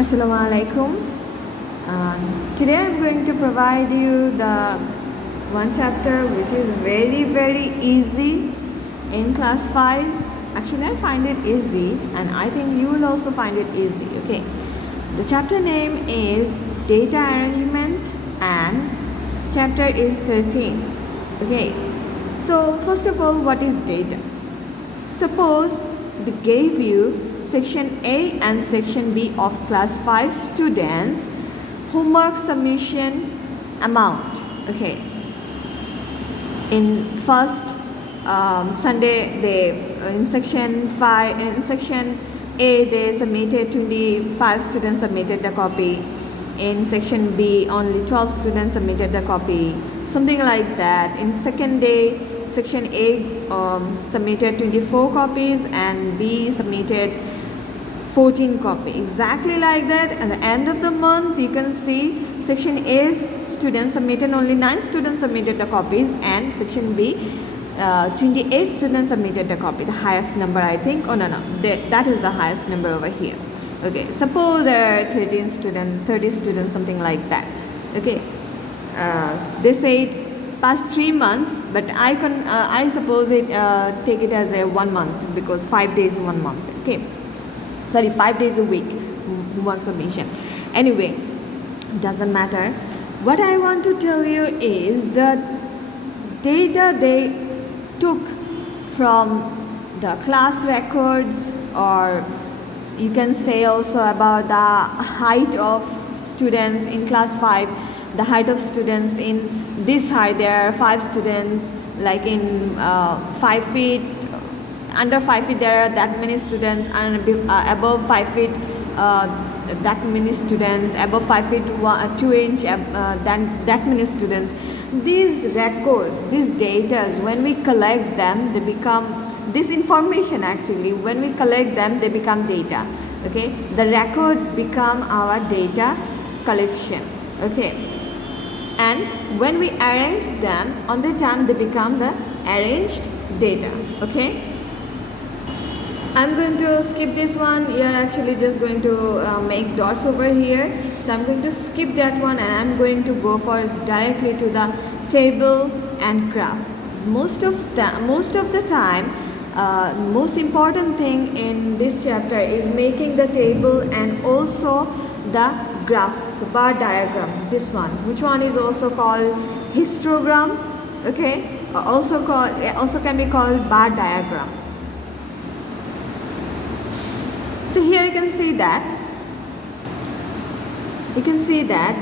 Assalamu alaikum. Today I'm going to provide you the one chapter which is very easy in class 5. Actually, I find it easy and I think you will also find it easy. Okay. The chapter name is Data Arrangement and chapter is 13. Okay. So first of all, what is data? Suppose they gave you section A and section B of class 5 students homework submission amount. Okay, in first Sunday they in section 5 in section A they submitted 25 students submitted the copy. In section B only 12 students submitted the copy, something like that. In second day section A submitted 24 copies and B submitted 14 copies, exactly like that. At the end of the month you can see section A's students submitted only 9 students submitted the copies and section B 28 students submitted the copy, the highest number I think. Oh no, that is the highest number over here. Okay, suppose there are 30 students, something like that. Okay, they said past 3 months, but I suppose it take it as a 1 month because 5 days in 1 month. Okay, sorry, 5 days a week homework submission. Anyway, doesn't matter. What I want to tell you is the data they took from the class records, or you can say also about the height of students in class 5, the height of students in this height. There are 5 students like in 5 feet, under 5 feet there are that many students, and above 5 feet that many students, above 5 feet 2 inch that many students. These records, these data, when we collect them, they become this information. Actually, when we collect them, they become data. Okay, the record become our data collection. Okay, and when we arrange them on the time, they become the arranged data. Okay, I'm going to skip this one. You are actually just going to make dots over here, so I'm going to skip that one and I'm going to go for directly to the table and graph. Most of the time, most important thing in this chapter is making the table and also the graph, the bar diagram. This one, which one is also called histogram. Okay, also can be called bar diagram. So here you can see that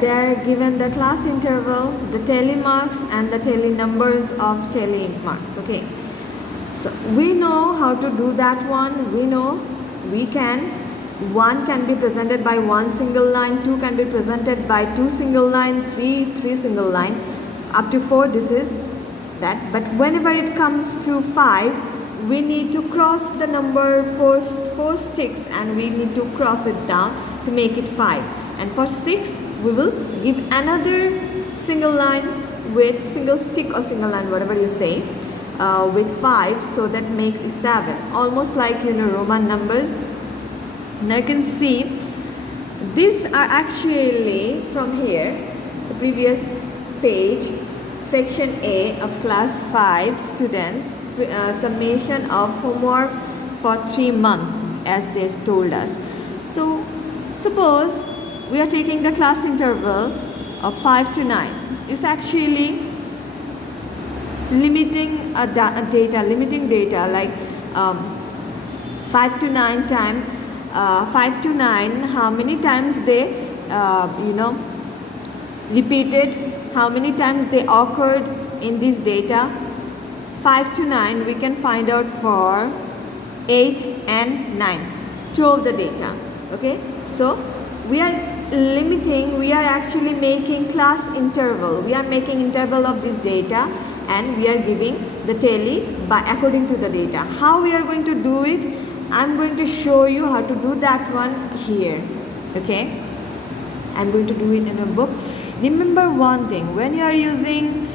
they are given the class interval, the tally marks and the tally numbers of tally marks. Okay, so we know how to do that one. We know one can be presented by one single line, 2 can be presented by 2 single line, 3 single line, up to 4. This is that. But whenever it comes to 5, we need to cross the number 4 sticks and we need to cross it down to make it 5. And for 6 we will give another single line with single stick or single line, whatever you say, with 5, so that makes it 7, almost like Roman numbers. Now you can see these are actually from here, the previous page, section A of class 5 students, summation of homework for 3 months as they told us. So suppose we are taking the class interval of 5 to 9. It's actually limiting data like 5 to 9 time 5 to 9, how many times they repeated, how many times they occurred in this data. 5 to 9 we can find out for 8 and 9, 2 of the data. Okay, so we are actually making class interval. We are making interval of this data and we are giving the tally by according to the data. How we are going to do it, I'm going to show you how to do that one here. Okay, I'm going to do it in a book. Remember one thing, when you are using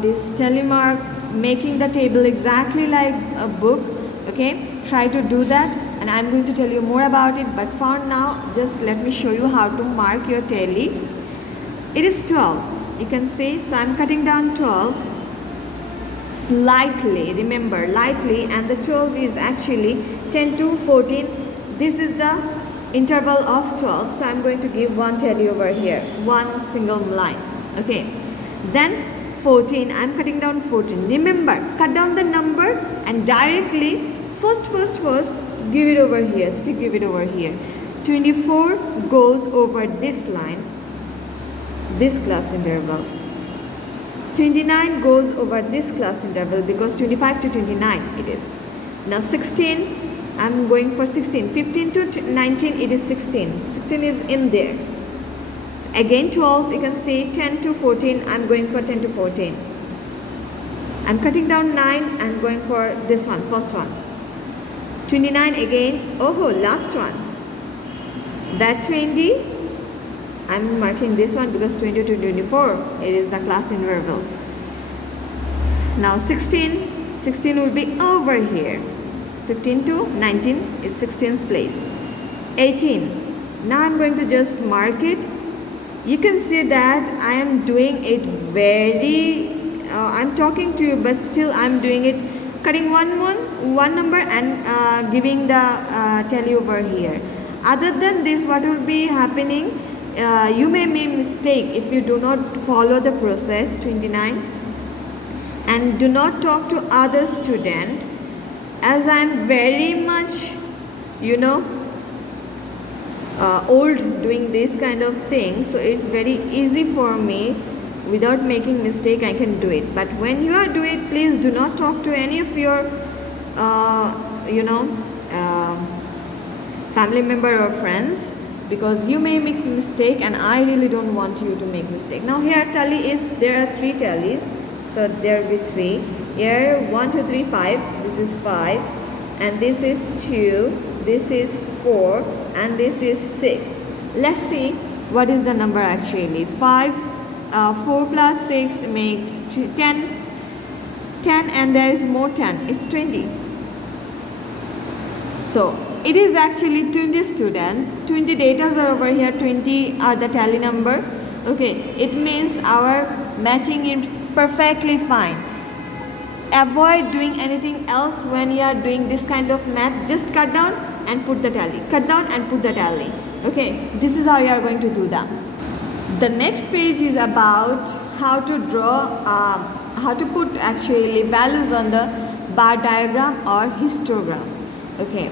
this tally mark, making the table exactly like a book, okay, try to do that and I'm going to tell you more about it, but for now just let me show you how to mark your tally. It is 12, you can see, so I'm cutting down 12 lightly, remember, lightly, and the 12 is actually 10 to 14. This is the interval of 12, so I'm going to give one tally over here, one single line. Okay, then 14, I'm cutting down 14. Remember, cut down the number and directly first give it over here, still give it over here. 24 goes over this line, this class interval. 29 goes over this class interval, because 25 to 29 it is. Now 16, I'm going for 16. 15 to 19, it is 16. 16 is in there. So again 12, you can see. 10 to 14, I'm going for 10 to 14. I'm cutting down 9, I'm going for this one, first one. 29 again, oh, last one. That 20, I'm marking this one because 20 to 24, it is the class interval. Now 16 will be over here. 15 to 19 is 16's place. 18, now I'm going to just mark it. You can see that I am doing it very, I'm talking to you, but still I'm doing it, cutting one number and giving the tally over here. Other than this, what will be happening, you may make mistake if you do not follow the process. 29, and do not talk to other student, as I am very much old doing this kind of thing, so it's very easy for me. Without making mistake, I can do it. But when you are doing it, please do not talk to any of your family member or friends, because you may make mistake and I really don't want you to make mistake. Now here tally is, there are 3 tallies, so there will be 3. Here 1 2 3 5, this is 5, and this is 2, this is 4, and this is 6. Let's see what is the number actually. 4 plus 6 makes 10, and there is more 10, it's 20. So it is actually 20 students, 20 datas are over here, 20 are the tally number. Okay, it means our matching is perfectly fine. Avoid doing anything else when you are doing this kind of math. Just cut down and put the tally, cut down and put the tally. Okay, this is how you are going to do that. The next page is about how to draw, how to put actually values on the bar diagram or histogram. Okay,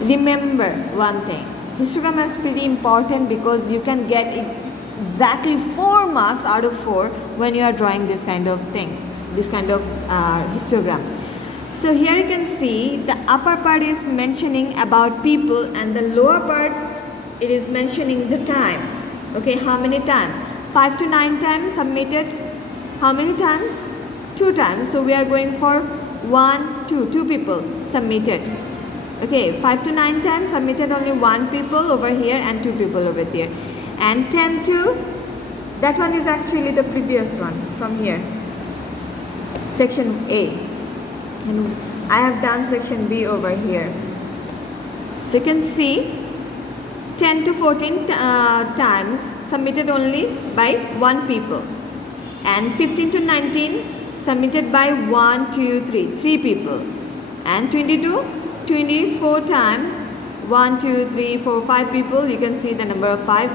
remember one thing, histogram is pretty important because you can get exactly 4 marks out of 4 when you are drawing this kind of thing, this kind of histogram. So here you can see the upper part is mentioning about people, and the lower part it is mentioning the time. Okay, how many times? 5 to 9 times submitted. How many times? 2 times. So we are going for 1, 2 people submitted. Okay, 5 to 9 times submitted, only 1 people over here and 2 people over there. And 10 to, that one is actually the previous one from here, section A, and I have done section B over here. So you can see 10 to 14 times submitted only by 1 people, and 15 to 19 submitted by 1, 2, 3 people, and 20 to 24 times 1, 2, 3, 4, 5 people. You can see the number of 5.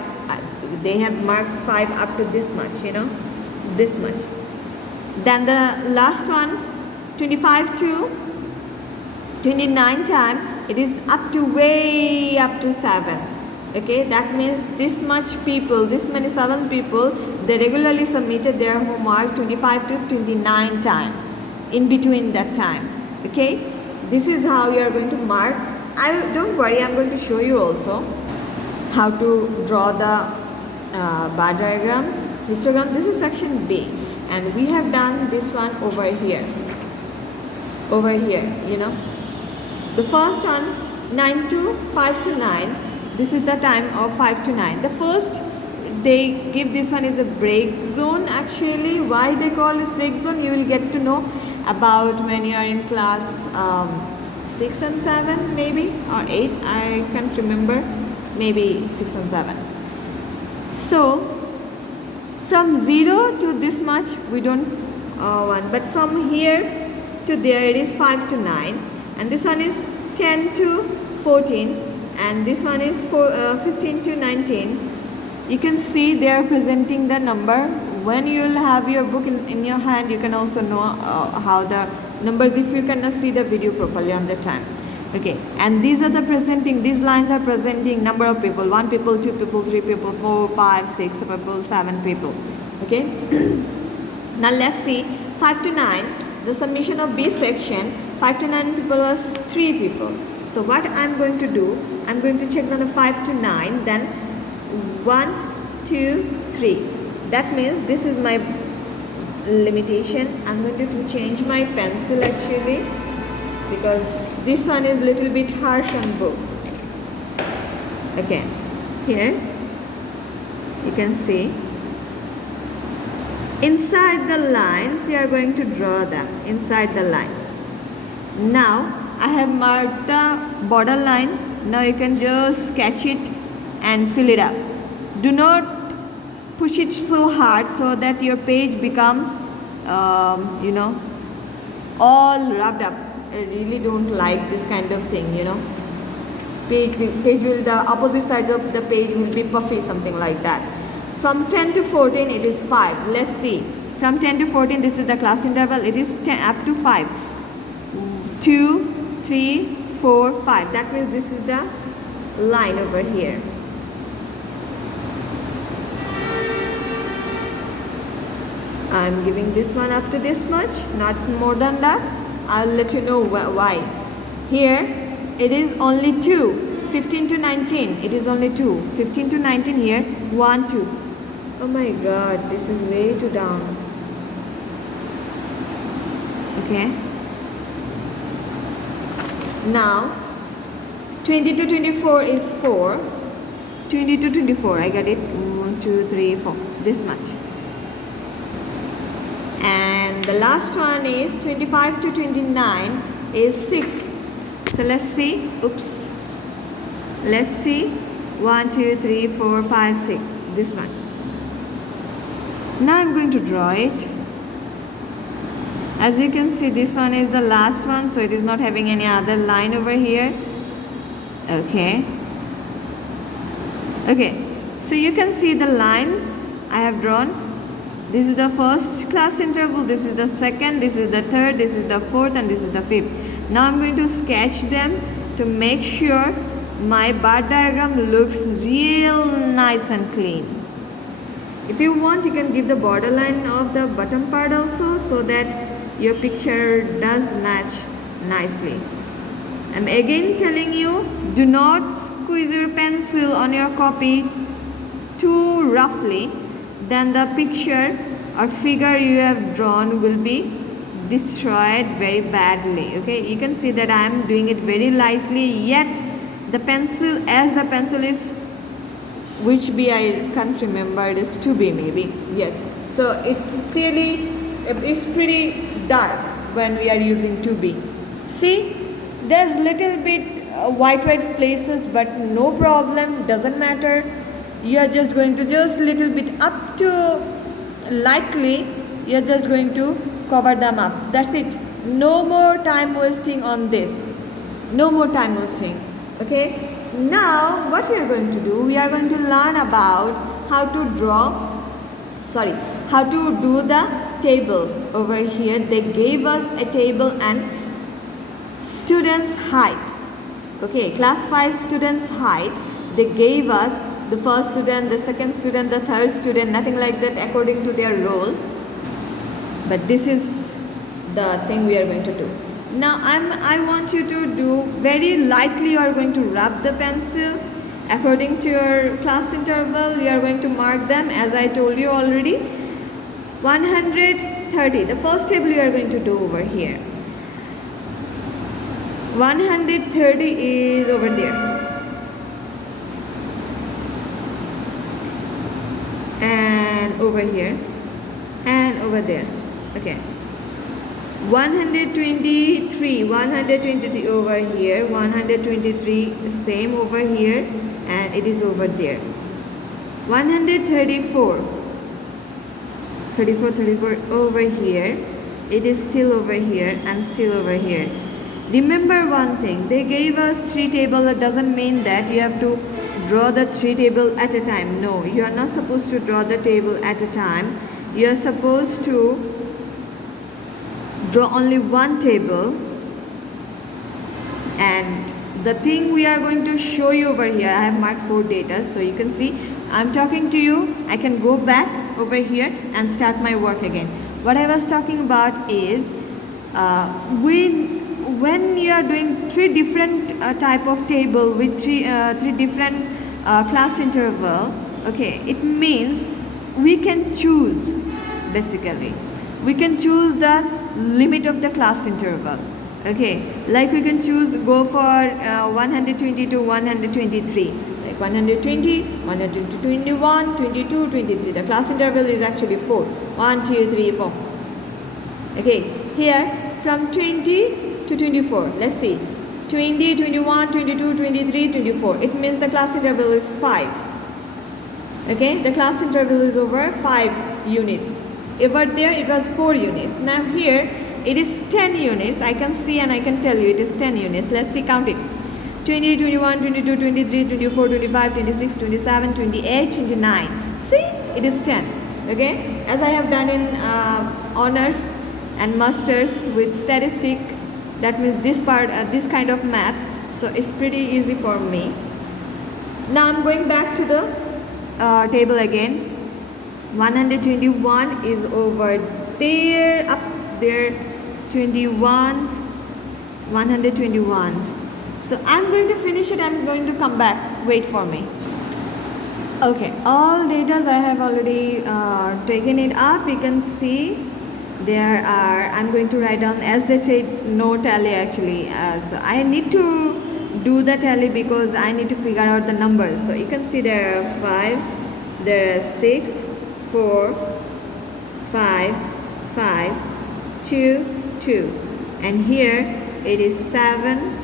They have marked 5 up to this much, this much. Then the last one, 25 to 29 times, it is up to way up to 7. Okay, that means this much people, this many 7 people, they regularly submitted their homework 25 to 29 times, in between that time. Okay, this is how you are going to mark. Don't worry, I'm going to show you also how to draw the bar diagram, histogram. This is section B, and we have done this one over here, the first one, 9 to 5 to 9. This is the time of 5 to 9. The first, they give this one is a break zone. Actually, why they call this break zone, you will get to know about when you are in class 6 and 7 maybe, or 8, I can't remember, maybe 6 and 7. So from 0 to this much we don't want, but from here to there it is 5 to 9, and this one is 10 to 14, and this one is 15 to 19. You can see they are presenting the number. When you will have your book in your hand, you can also know how the numbers, if you cannot see the video properly on the time. Okay, and these are the presenting, these lines are presenting number of people: 1 people, 2 people, 3 people, 4, 5, 6 people, 7 people. Okay. Now let's see 5 to 9, the submission of B section. 5 to 9 people was 3 people. So what I'm going to do, I'm going to check on the 5 to 9, then 1, 2, 3. That means this is my limitation. I'm going to change my pencil actually, because this one is little bit harsh on book. Okay, here you can see inside the lines you are going to draw them inside the lines. Now I have marked the border line. Now you can just sketch it and fill it up. Do not push it so hard so that your page become all rubbed up. I really don't like this kind of thing, page will, the opposite sides of the page will be puffy, something like that. From 10 to 14 it is 5. Let's see, from 10 to 14 this is the class interval. It is 10 up to 5, 2, 3, 4, 5. That means this is the line over here. I'm giving this one up to this much, not more than that. I'll let you know why. Here it is only 2, 15 to 19, it is only 2, 15 to 19 here, 1, 2. Oh my god, this is way too down. Okay. Now 20 to 24 is 4, 20 to 24, I got it, 1, 2, 3, 4, this much. And the last one is 25 to 29 is 6. So let's see, let's see, 1, 2, 3, 4, 5, 6, this much. Now I'm going to draw it. As you can see, this one is the last one, so it is not having any other line over here. Okay, so you can see the lines I have drawn. This is the first class interval, this is the second, this is the third, this is the fourth, and this is the fifth. Now I'm going to sketch them to make sure my bar diagram looks real nice and clean. If you want, you can give the borderline of the bottom part also, so that your picture does match nicely. I'm again telling you, do not squeeze your pencil on your copy too roughly. Then the picture or figure you have drawn will be destroyed very badly. Okay, you can see that I am doing it very lightly, yet the pencil, as the pencil is, which B I can't remember, it is 2B maybe, yes. So it's pretty dark when we are using 2B. See, there's little bit white places, but no problem, doesn't matter. You are just going to just little bit up to lightly, you are just going to cover them up. That's it. No more time wasting on this. No more time wasting. Okay. Now what we are going to do, we are going to learn about how to do the table. Over here they gave us a table and students height. Okay, class 5 students height. They gave us the first student, the second student, the third student, nothing like that according to their role. But this is the thing we are going to do. Now I want you to do very lightly, you are going to rub the pencil. According to your class interval, you are going to mark them as I told you already. 130, the first table you are going to do over here. 130 is over there. And over here and over there. Okay, 123 over here, 123 same over here, and it is over there. 134 over here, it is still over here and still over here. Remember one thing, they gave us 3 tables. It doesn't mean that you have to draw the 3 tables at a time. No, you are not supposed to draw the table at a time. You are supposed to draw only one table, and the thing we are going to show you over here, I have marked 4 data, so you can see I'm talking to you. I can go back over here and start my work again. What I was talking about is when you are doing 3 different type of table with three different class interval, okay, it means we can choose, basically we can choose the limit of the class interval. Okay, like we can choose go for 120 to 123, like 120, 121, 22, 23. The class interval is actually 4. 1, 2, 3, 4. Okay, here from 20 to 24, let's see, 20, 21, 22, 23, 24. It means the class interval is 5. Okay, the class interval is over 5 units. Over there it was 4 units. Now here it is 10 units. I can see and I can tell you it is 10 units. Let's see, count it. 20, 21, 22, 23, 24, 25, 26, 27, 28, 29. See, it is 10. Okay, as I have done in honors and masters with statistic, that means this part, this kind of math, so it's pretty easy for me. Now I'm going back to the table again. 121 is over there, up there, 21, 121. So I'm going to finish it. I'm going to come back. Wait for me. Okay, all datas I have already taken it up. You can see there are, I'm going to write down, as they say, no tally actually. So I need to do the tally because I need to figure out the numbers. So you can see there are 5, there are 6, 4, 5, 5, 2, 2, and here it is 7,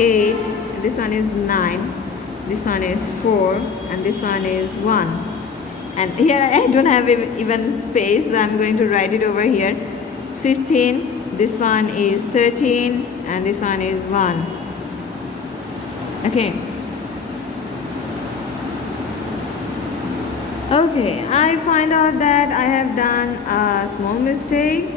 8, this one is 9, this one is 4, and this one is 1. And here I don't have even space, so I'm going to write it over here. 15, this one is 13, and this one is 1. Okay. Okay, I find out that I have done a small mistake.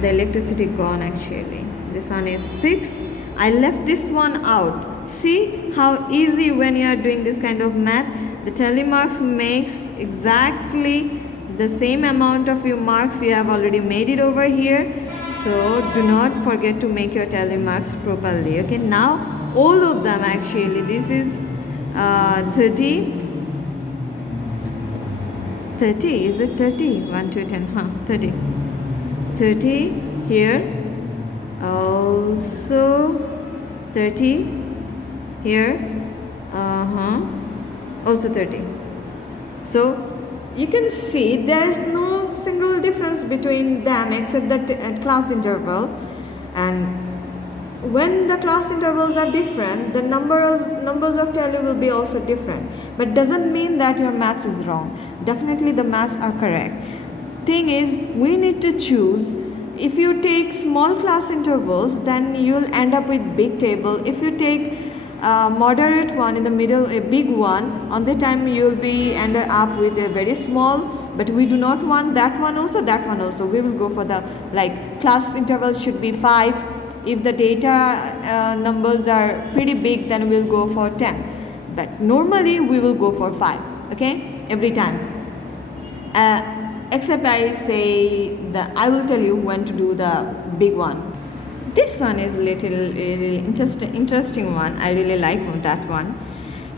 The electricity gone actually. This one is 6. I left this one out. See how easy when you are doing this kind of math. The tally marks makes exactly the same amount of your marks. You have already made it over here. So do not forget to make your tally marks properly. Okay, now all of them actually, this is 30. 30, is it 30? 1 to 10, 30. 30 here, also 30 here, also 30. So you can see there is no single difference between them except the class interval, and when the class intervals are different, the numbers of tally will be also different. But doesn't mean that your maths is wrong. Definitely the maths are correct. Thing is, we need to choose. If you take small class intervals, then you will end up with big table. If you take a moderate one in the middle, a big one, on the time you will be end up with a very small. But we do not want that one also, that one also. We will go for the, like, class intervals should be 5. If the data numbers are pretty big, then we'll go for 10. But normally we will go for 5. Okay, every time. Except I say that I will tell you when to do the big one. This one is really interesting one. I really like that one.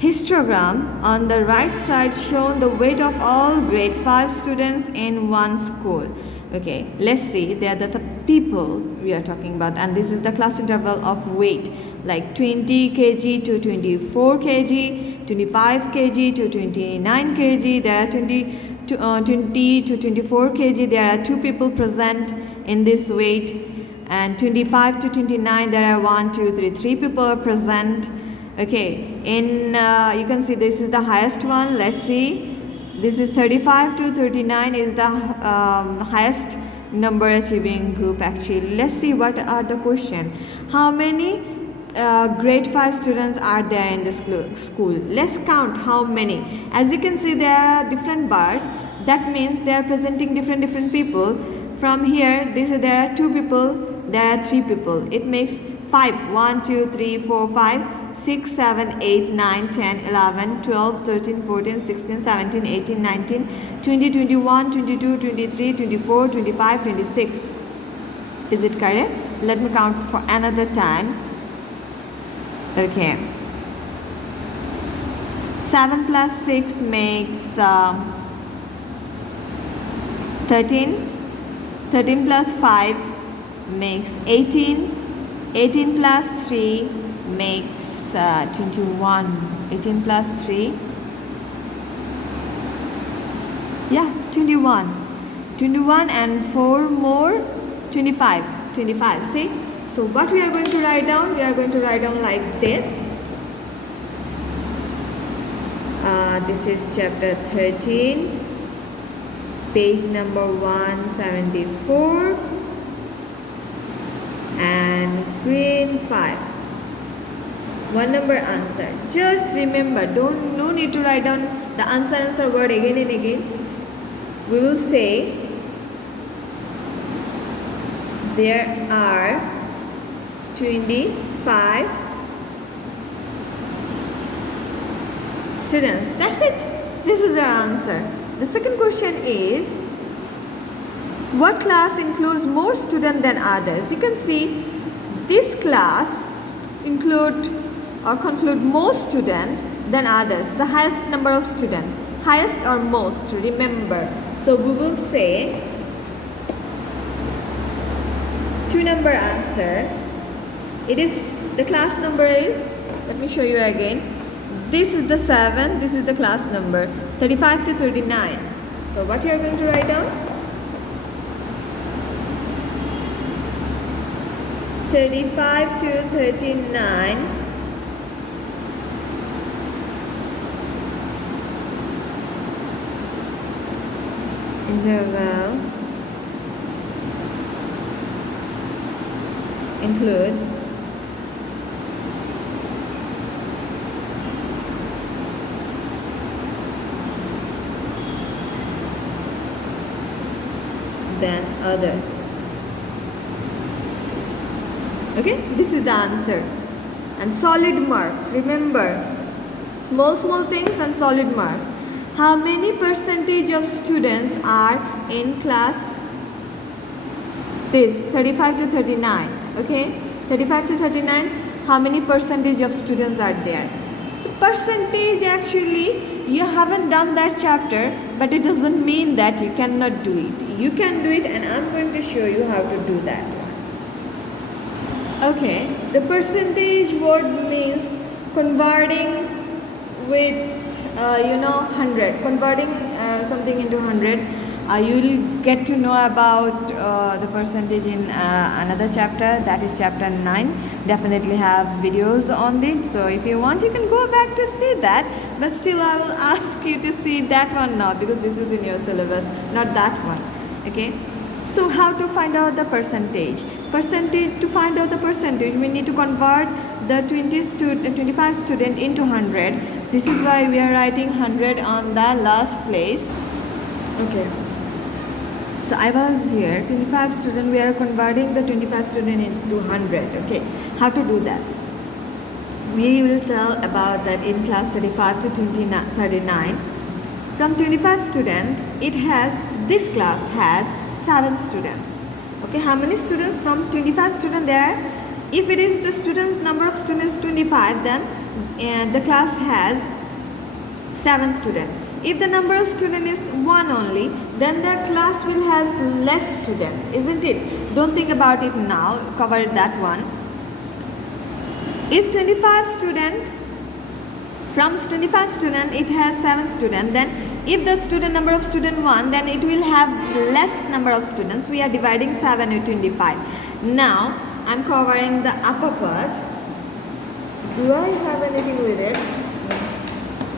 Histogram on the right side shown the weight of all grade 5 students in one school. Okay, let's see, they are the people we are talking about, and this is the class interval of weight, like 20 kg to 24 kg, 25 kg to 29 kg. There are 20 to 24 kg, there are 2 people present in this weight, and 25 to 29, there are 1 2 3 3 people are present. Okay, in you can see this is the highest one. Let's see, this is 35 to 39 is the highest number achieving group actually. Let's see what are the question. How many grade 5 students are there in this school? Let's count how many. As you can see, there are different bars. That means they are presenting different people. From here, there are 2 people, there are 3 people. It makes 5. 1 2 3 4 5 6 7 8 9 10 11 12 13 14 16 17 18 19 20 21 22 23 24 25 26. Is it correct? Let me count for another time. Okay, 7 plus 6 makes 13. 13 plus 5 makes 18. 18 plus 3 makes 21. 18 plus 3, yeah, 21. 21 and 4 more, 25. 25. See? So what we are going to write down? We are going to write down like this. This is chapter 13, page number 174, and green 5. 1 number answer. Just remember, no need to write down the answer word again and again. We will say there are 25 students. That's it. This is our answer. The second question is, what class includes more students than others? You can see this class include more students than others. The highest number of students. Highest or most, remember. So we will say 2 number answer. It is, the class number is, let me show you again. This is the 7, this is the class number, 35 to 39. So what you are going to write down? 35 to 39. Interval include than other. Okay, this is the answer. And solid mark, remember, small things and solid marks. How many percentage of students are in class? This 35 to 39. Okay, 35 to 39. How many percentage of students are there? So percentage, actually you haven't done that chapter, but it doesn't mean that you cannot do it. You can do it, and I'm going to show you how to do that one. Okay, the percentage word means converting with 100, converting something into 100. You will get to know about the percentage in another chapter, that is chapter 9. Definitely have videos on it, so if you want you can go back to see that, but still I will ask you to see that one now, because this is in your syllabus, not that one. Okay, so how to find out the percentage? To find out the percentage, we need to convert the 25 student into 100. This is why we are writing 100 on the last place. Okay, so I was here, 25 student, we are converting the 25 student into 100. Okay, how to do that? We will tell about that in class 35 to 39. From 25 student, this class has 7 students. Okay, how many students from 25 students there? If it is the students, number of students 25, then the class has 7 students. If the number of students is 1 only, then the class will have less student, isn't it? Don't think about it now, cover that one. If 25 student From 25 student, it has 7 student. Then if the student number of student 1, then it will have less number of students. We are dividing 7 with 25. Now I'm covering the upper part. Do I have anything with it?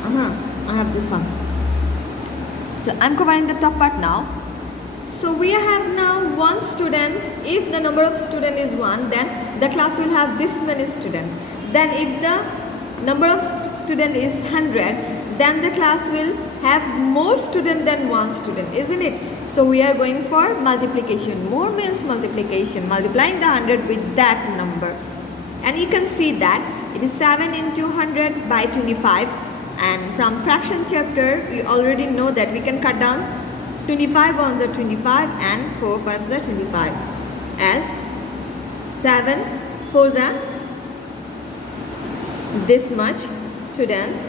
I have this one. So I'm covering the top part now. So we have now 1 student. If the number of student is 1, then the class will have this many student. Then if the number of student is 100, then the class will have more student than 1 student, isn't it? So we are going for multiplication. More means multiplication, multiplying the 100 with that number. And you can see that it is 7 into 100 by 25. And from fraction chapter, you already know that we can cut down 25 ones are 25 and 4 fives are 25. As 7 fours are this much students.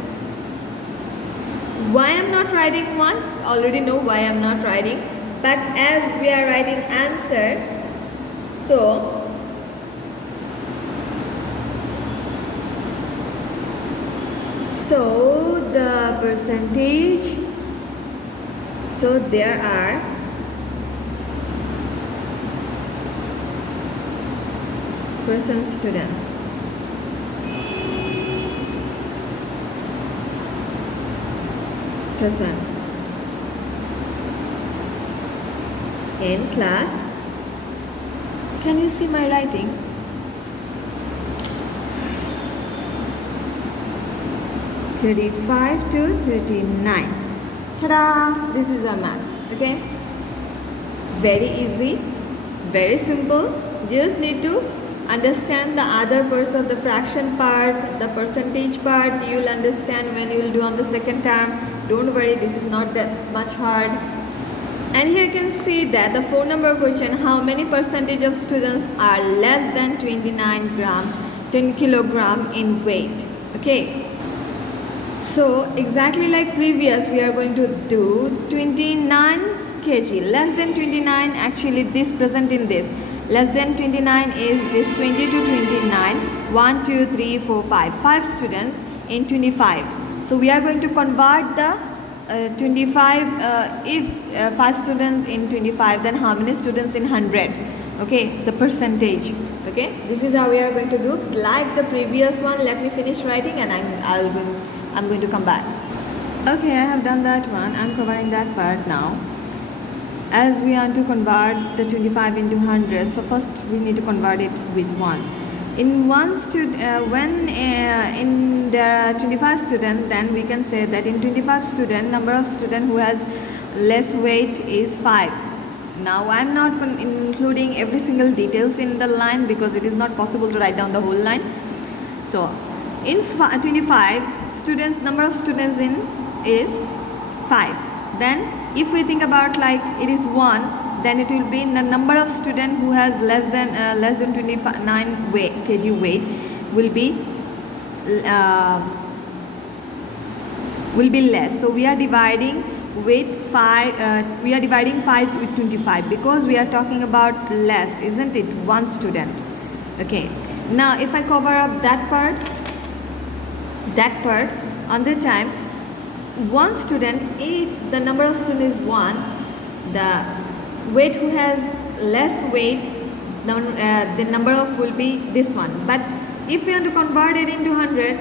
Why I am not writing 1? Already know why I am not writing. But as we are writing answer, so the percentage, so there are percent students. Present in class. Can you see my writing? (35 to 39). Ta-da! This is our math. Okay. Very easy, very simple. Just need to understand the other parts of the fraction part, the percentage part. You will understand when you will do on the second term. Don't worry, this is not that much hard. And here you can see that the 4 number question, how many percentage of students are less than 29 gram, 10 kilogram in weight? Okay. So exactly like previous, we are going to do 29 kg. Less than 29, actually this present in this. Less than 29 is this 20 to 29. 1, 2, 3, 4, 5. 5 students in 25. So we are going to convert the 25. If 5 students in 25, then how many students in 100? Okay, the percentage. Okay, this is how we are going to do. Like the previous one, let me finish writing and I'm going to come back. Okay, I have done that one. I'm covering that part now. As we want to convert the 25 into 100, so first we need to convert it with 1. In in there are 25 students, then we can say that in 25 student, number of student who has less weight is 5. Now I'm not including every single details in the line because it is not possible to write down the whole line. So in 25 students, number of students in is 5. Then if we think about like it is 1, then it will be the number of student who has less than 29 kg weight will be less. So we are dividing with 5. We are dividing 5 with 25 because we are talking about less, isn't it? 1 student. Okay. Now if I cover up that part on the time, 1 student, if the number of students is 1, the weight who has less weight, the number of will be this one. But if we want to convert it into 100,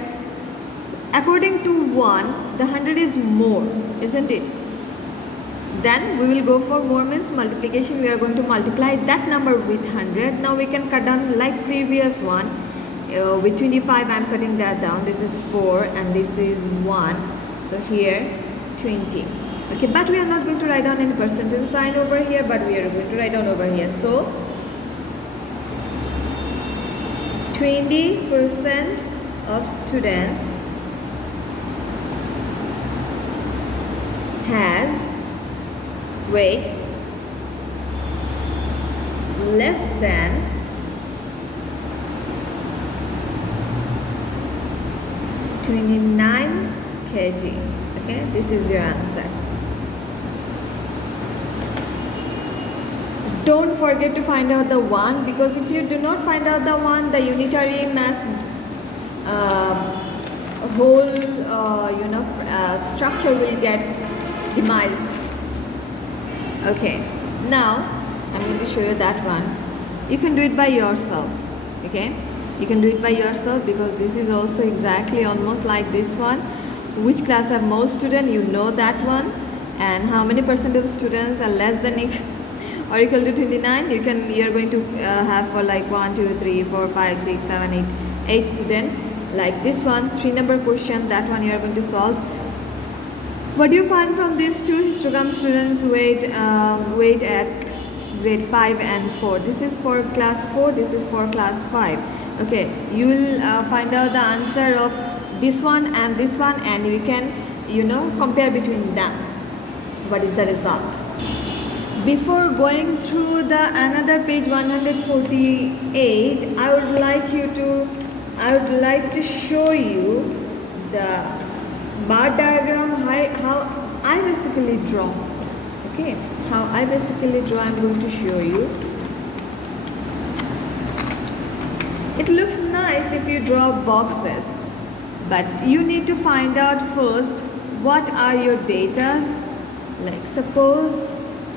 according to 1, the 100 is more, isn't it? Then we will go for more means multiplication. We are going to multiply that number with 100. Now we can cut down like previous one. With 25, I am cutting that down. This is 4 and this is 1. So here 20. Okay, but we are not going to write down any percentage sign over here, but we are going to write down over here. So 20% of students has weight less than 29 kg. Okay, this is your answer. Don't forget to find out the 1, because if you do not find out the 1, the unitary mass whole structure will get demised. Okay, now I'm going to show you that one. You can do it by yourself. Okay, you can do it by yourself because this is also exactly almost like this one. Which class have more students, you know that one, and how many percent of students are less than or equal to 29. You're going to have for like 1 2 3 4 5 6 7 8 students. Like this one, 3-number question, that one you are going to solve. What do you find from these two histogram students weight at grade 5 and 4? This is for class 4, this is for class 5. Okay, you will find out the answer of this one, and you can compare between them. What is the result? Before going through the another page 148, I would like to show you the bar diagram, how I basically draw. Okay, how I basically draw, I'm going to show you. It looks nice if you draw boxes, but you need to find out first what are your datas. Like suppose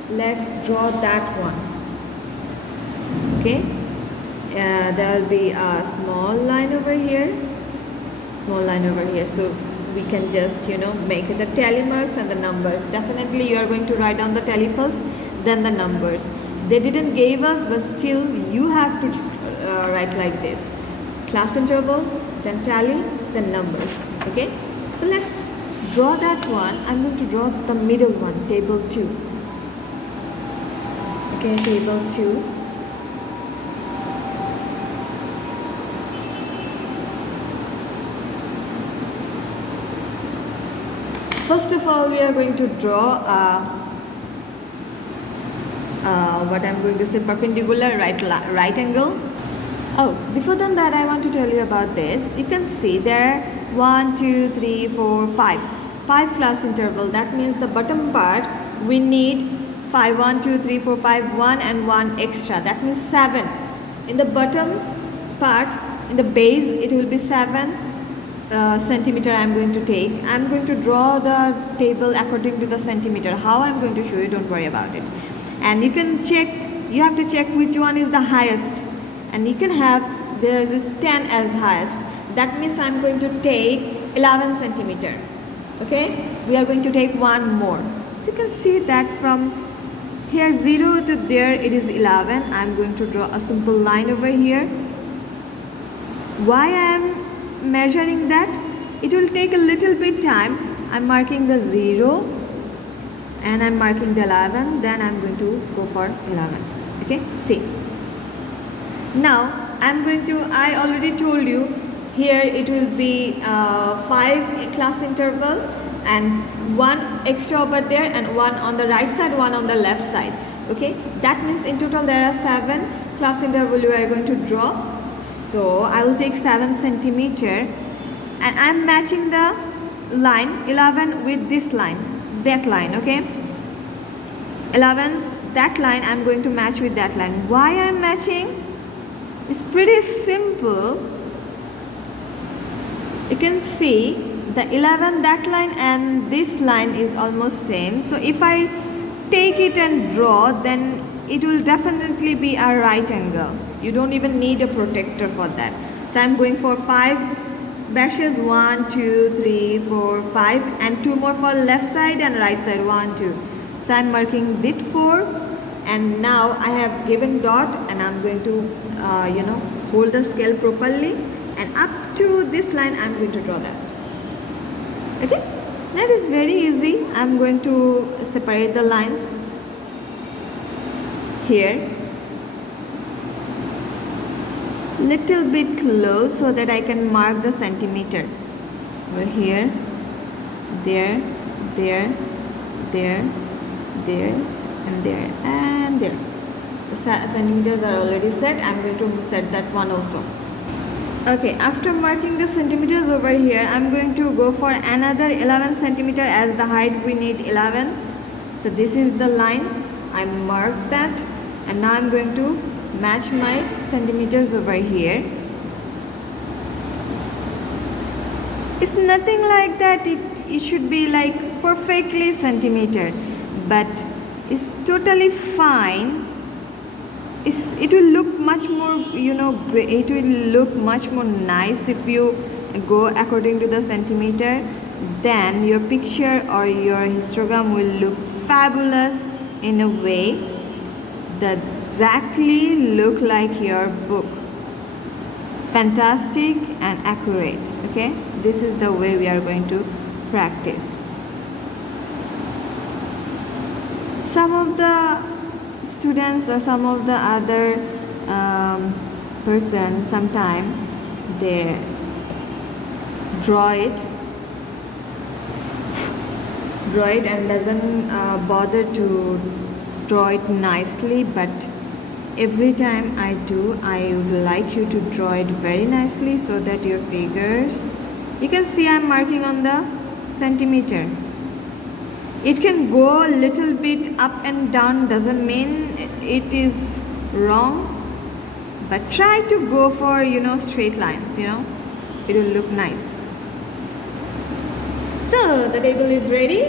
let's draw that one. Okay, there will be a small line over here, so we can just make the tally marks and the numbers. Definitely you are going to write down the tally first, then the numbers. They didn't give us, but still you have to write like this: class interval, then tally, then numbers. Okay, so let's draw that one. I'm going to draw the middle one, table 2. Okay, table 2. First of all, we are going to draw what I'm going to say, perpendicular right angle. Oh, before than that, I want to tell you about this. You can see there 1 2 3 4 5 class interval. That means the bottom part we need 5 1 2 3 4 5 1 and 1 extra. That means 7. In the bottom part, in the base, it will be 7 centimeter I'm going to take. I'm going to draw the table according to the centimeter. How I'm going to show you, don't worry about it. And you can check, you have to check which one is the highest. And you can have, there is 10 as highest. That means I'm going to take 11 centimeter. Okay, we are going to take one more. So you can see that from here 0 to there it is 11. I'm going to draw a simple line over here. Why I am measuring that? It will take a little bit time. I'm marking the 0 and I'm marking the 11, then I'm going to go for 11. Okay, see. Now I'm going to, I already told you, here it will be 5 class interval and 1 extra over there and 1 on the right side, 1 on the left side. Okay, that means in total there are 7 class interval we are going to draw. So I will take 7 centimeter and I am matching the line 11 with this line, that line. Okay, 11's that line I am going to match with that line. Why I am matching? It's pretty simple. You can see the 11, that line and this line is almost same. So if I take it and draw, then it will definitely be a right angle. You don't even need a protector for that. So I'm going for 5 bashes, 1 2 3 4 5 and 2 more for left side and right side, 1 2. So I'm marking this 4 and now I have given dot and I'm going to hold the scale properly and up to this line I'm going to draw that. Okay, that is very easy. I'm going to separate the lines here little bit close so that I can mark the centimeter over here, there, there, there, there and there and there. The centimeters are already set. I'm going to set that one also. Okay, after marking the centimeters over here, I'm going to go for another 11 centimeter as the height we need 11. So this is the line. I marked that and now I'm going to match my centimeters over here. It's nothing like that. It should be like perfectly centimeter, but it's totally fine. It will look much more, it will look much more nice if you go according to the centimeter. Then your picture or your histogram will look fabulous in a way that exactly look like your book. Fantastic and accurate. Okay, this is the way we are going to practice. Some of the students or some of the other person, sometime they draw it and doesn't bother to draw it nicely, but every time I do, I would like you to draw it very nicely so that your figures, you can see I'm marking on the centimeter. It can go a little bit up and down, doesn't mean it is wrong, but try to go for straight lines, it will look nice. So the table is ready,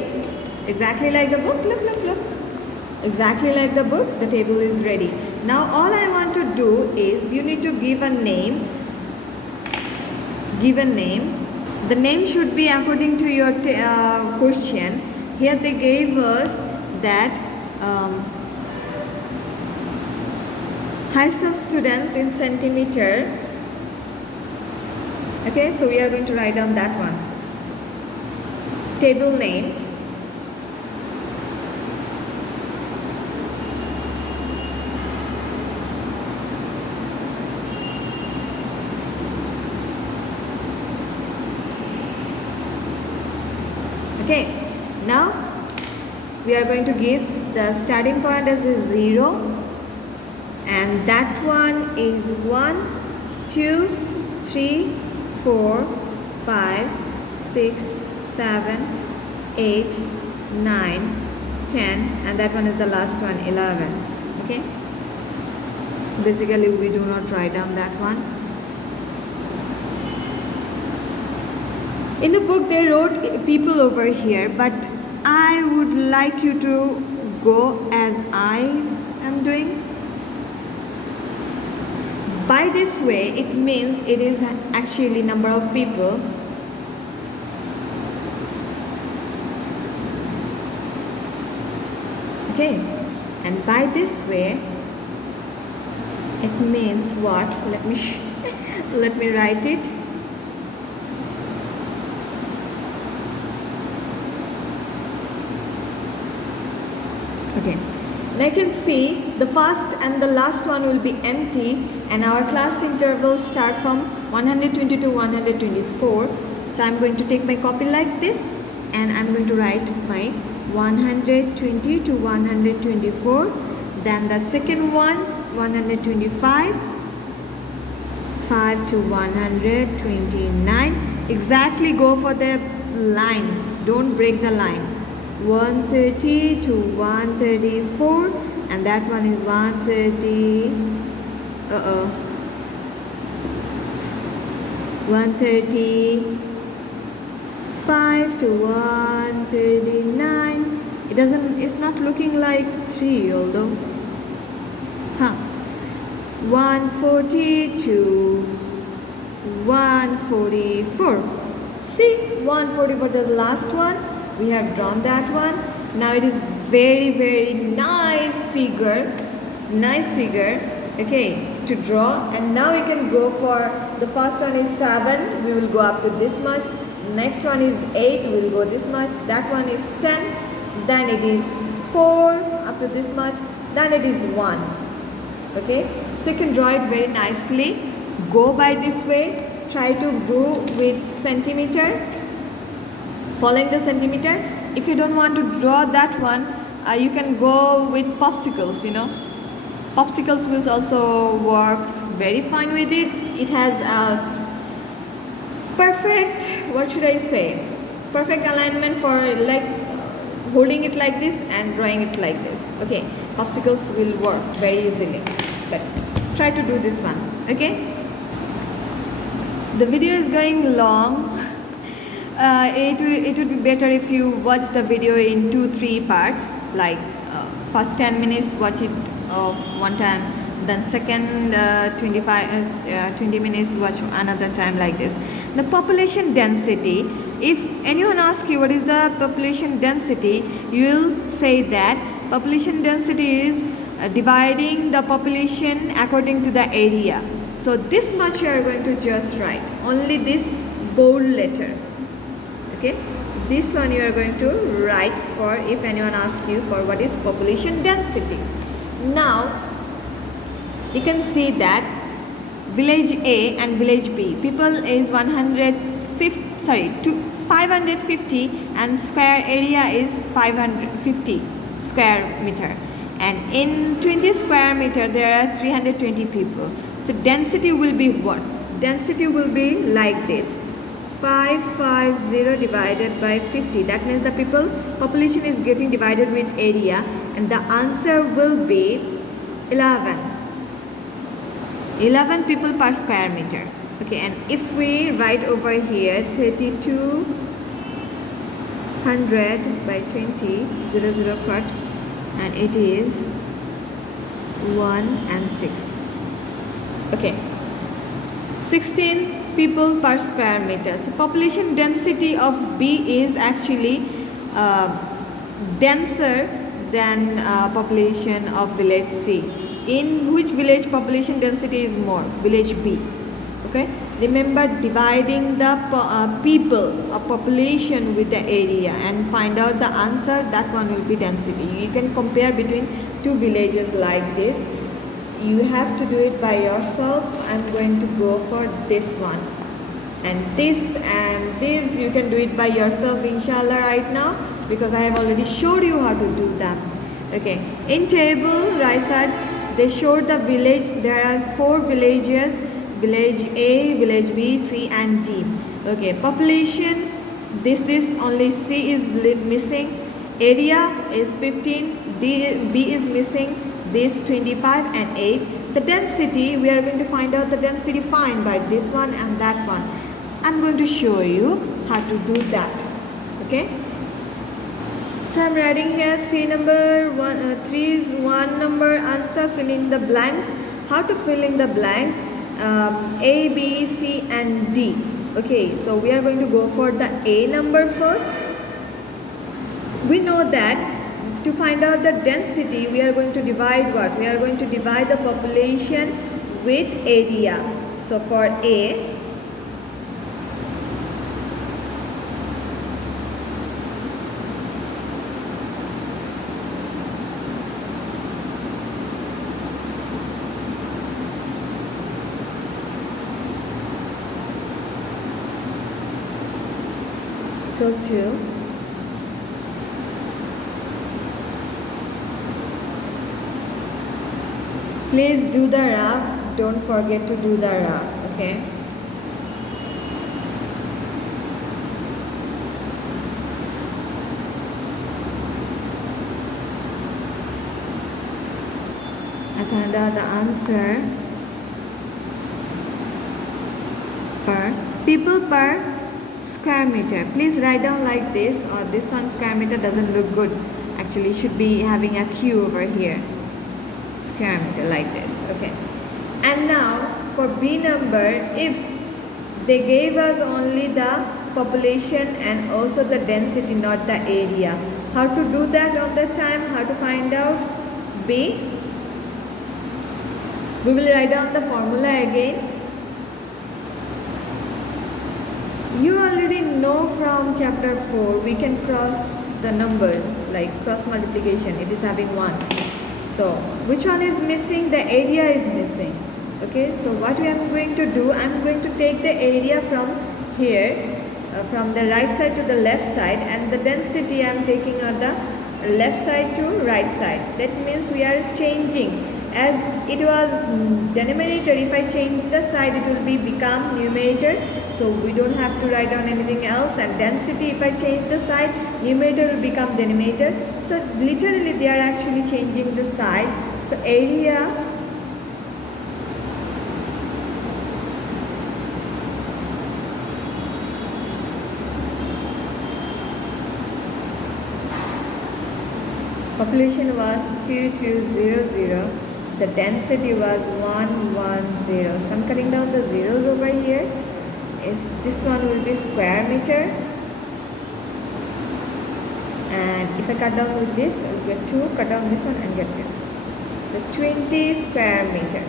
exactly like the book. Look, exactly like the book. The table is ready. Now all I want to do is you need to give a name. The name should be according to your question. Here they gave us that heights of students in centimeter. Okay, so we are going to write down that one. Table name. Okay, now we are going to give the starting point as a 0, and that one is 1, 2, 3, 4, 5, 6, 7, 8, 9, 10, and that one is the last one, 11. Okay, basically we do not write down that one. In the book they wrote people over here, but I would like you to go as I am doing. By this way, it means it is actually number of people. Okay, and by this way, it means what? Let me write it. Okay, now you can see the first and the last one will be empty, and our class intervals start from 120 to 124. So I'm going to take my copy like this, and I'm going to write my 120 to 124. Then the second one, 125, 5 to 129. Exactly go for the line, don't break the line. 130 to 134, and that one is 130. 135 to 139. It's not looking like 3, although 140 to 144. See, 144, the last one. We have drawn that one. Now it is very, very nice figure, okay, to draw. And now we can go for the first one is 7, we will go up to this much. Next one is 8, we will go this much. That one is 10, then it is 4, up to this much, then it is 1. Okay, so you can draw it very nicely. Go by this way, try to do with centimeter, following the centimeter. If you don't want to draw that one, you can go with popsicles. Popsicles will also works very fine with it. It has a perfect, what should I say, perfect alignment for like holding it like this and drawing it like this. Okay, popsicles will work very easily, but try to do this one. Okay, the video is going long. it would be better if you watch the video in 2-3 parts, like first 10 minutes watch it one time, then second 20 minutes watch another time, like this. The population density, if anyone asks you what is the population density, you will say that population density is dividing the population according to the area. So this much you are going to just write, only this bold letter. Okay, this one you are going to write for if anyone asks you for what is population density. Now you can see that village A and village B, people is 550 and square area is 550 square meter, and in 20 square meter there are 320 people. So density will be what? Density will be like this: 550 divided by 50. That means the population is getting divided with area, and the answer will be 11 people per square meter. Okay, and if we write over here 3200 by 20, 0 cut, and it is 1 and 6. Okay, 16 people per square meter. So population density of B is actually denser than population of village C. In which village population density is more? Village B. Okay, remember dividing the people or population with the area and find out the answer. That one will be density. You can compare between two villages like this. You have to do it by yourself. I'm going to go for this one, and this you can do it by yourself inshallah right now, because I have already showed you how to do that. Okay, in table right side they showed the village. There are 4 villages: village A, village B, C and D. Okay, population, this only C is missing, area is 15, B is missing, this 25 and 8. The density, we are going to find out the density fine by this one and that one. I'm going to show you how to do that. Okay, so I'm writing here 3 is 1 number answer. Fill in the blanks. How to fill in the blanks? A, B, C and D. Okay, so we are going to go for the A number first. So we know that to find out the density, we are going to divide what? We are going to divide the population with area. So for A, equal to please do the rough, don't forget to do the rough. Okay, I found out the answer per people per square meter. Please write down like this, or this one square meter doesn't look good. Actually should be having a Q over here, square meter, like this. Okay, and now for B number, if they gave us only the population and also the density, not the area, how to do that on the time? How to find out B? We will write down the formula again. You already know from chapter 4, we can cross the numbers, like cross multiplication. It is having 1. So which one is missing? The area is missing. Okay, so what we are going to do, I am going to take the area from here, from the right side to the left side, and the density I am taking on the left side to right side. That means we are changing. As it was denominator, if I change the side, it will become numerator. So we don't have to write down anything else. And density, if I change the side, numerator will become denominator. So literally they are actually changing the side. So area population was 2200, the density was 110. So I'm cutting down the zeros over here. This one will be square meter, and if I cut down with this, I'll get 2, cut down this one and get 2. So 20 square meter.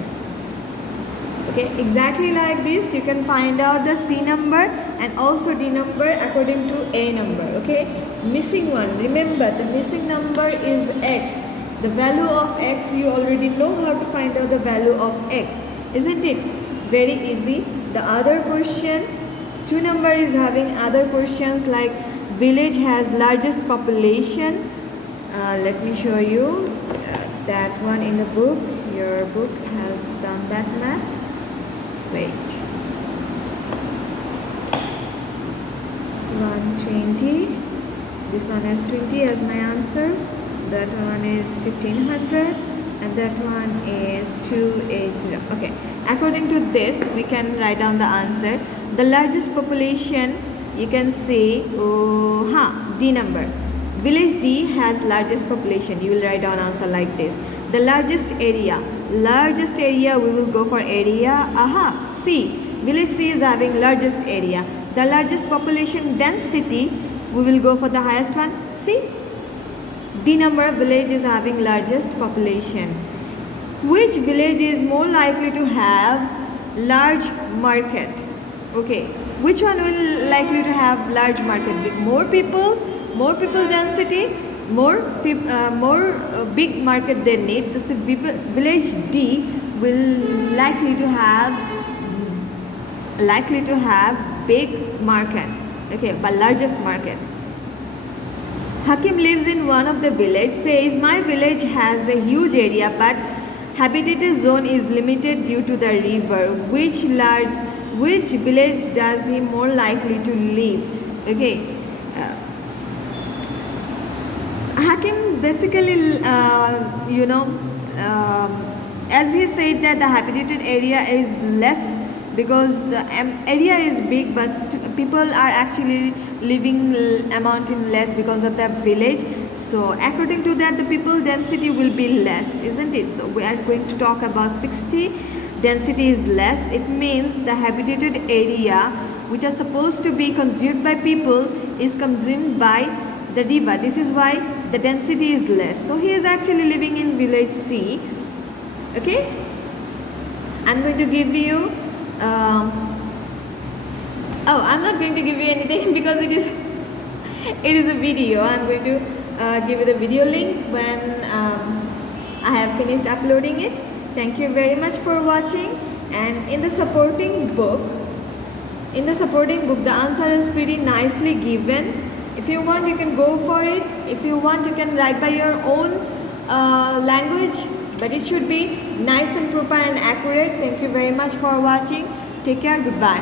Okay, exactly like this you can find out the C number and also D number according to A number. Okay, missing one, remember the missing number is X. The value of X, you already know how to find out the value of X, isn't it? Very easy. The other question, 2 number is having other questions like village has largest population. Let me show you that one in the book. Your book has done that math. Wait. 120. This one has 20 as my answer. That one is 1500. And that one is 280. Okay. According to this, we can write down the answer. The largest population, you can say, D number. Village D has largest population. You will write down answer like this. The largest area. Largest area, we will go for area. C. Village C is having largest area. The largest population density, we will go for the highest one. C. D number, village is having largest population. Which village is more likely to have large market? Okay. Which one will likely to have large market? More people density, more big market they need. So village D will likely to have big market. Okay, but largest market. Hakim lives in one of the village, says my village has a huge area but habitated zone is limited due to the river. Which village does he more likely to live? Okay. Hakim basically, as he said that the habitated area is less because the area is big, but people are actually living amount in less because of the village. So according to that, the people density will be less, isn't it? So we are going to talk about 60. Density is less. It means the habitated area which are supposed to be consumed by people is consumed by the river. This is why the density is less. So he is actually living in village C. Okay, I'm going to give you I'm not going to give you anything because it is a video. I'm going to give you the video link when I have finished uploading it. Thank you very much for watching. And in the supporting book, the answer is pretty nicely given. If you want, you can go for it. If you want, you can write by your own language, but it should be nice and proper and accurate. Thank you very much for watching. Take care. Goodbye.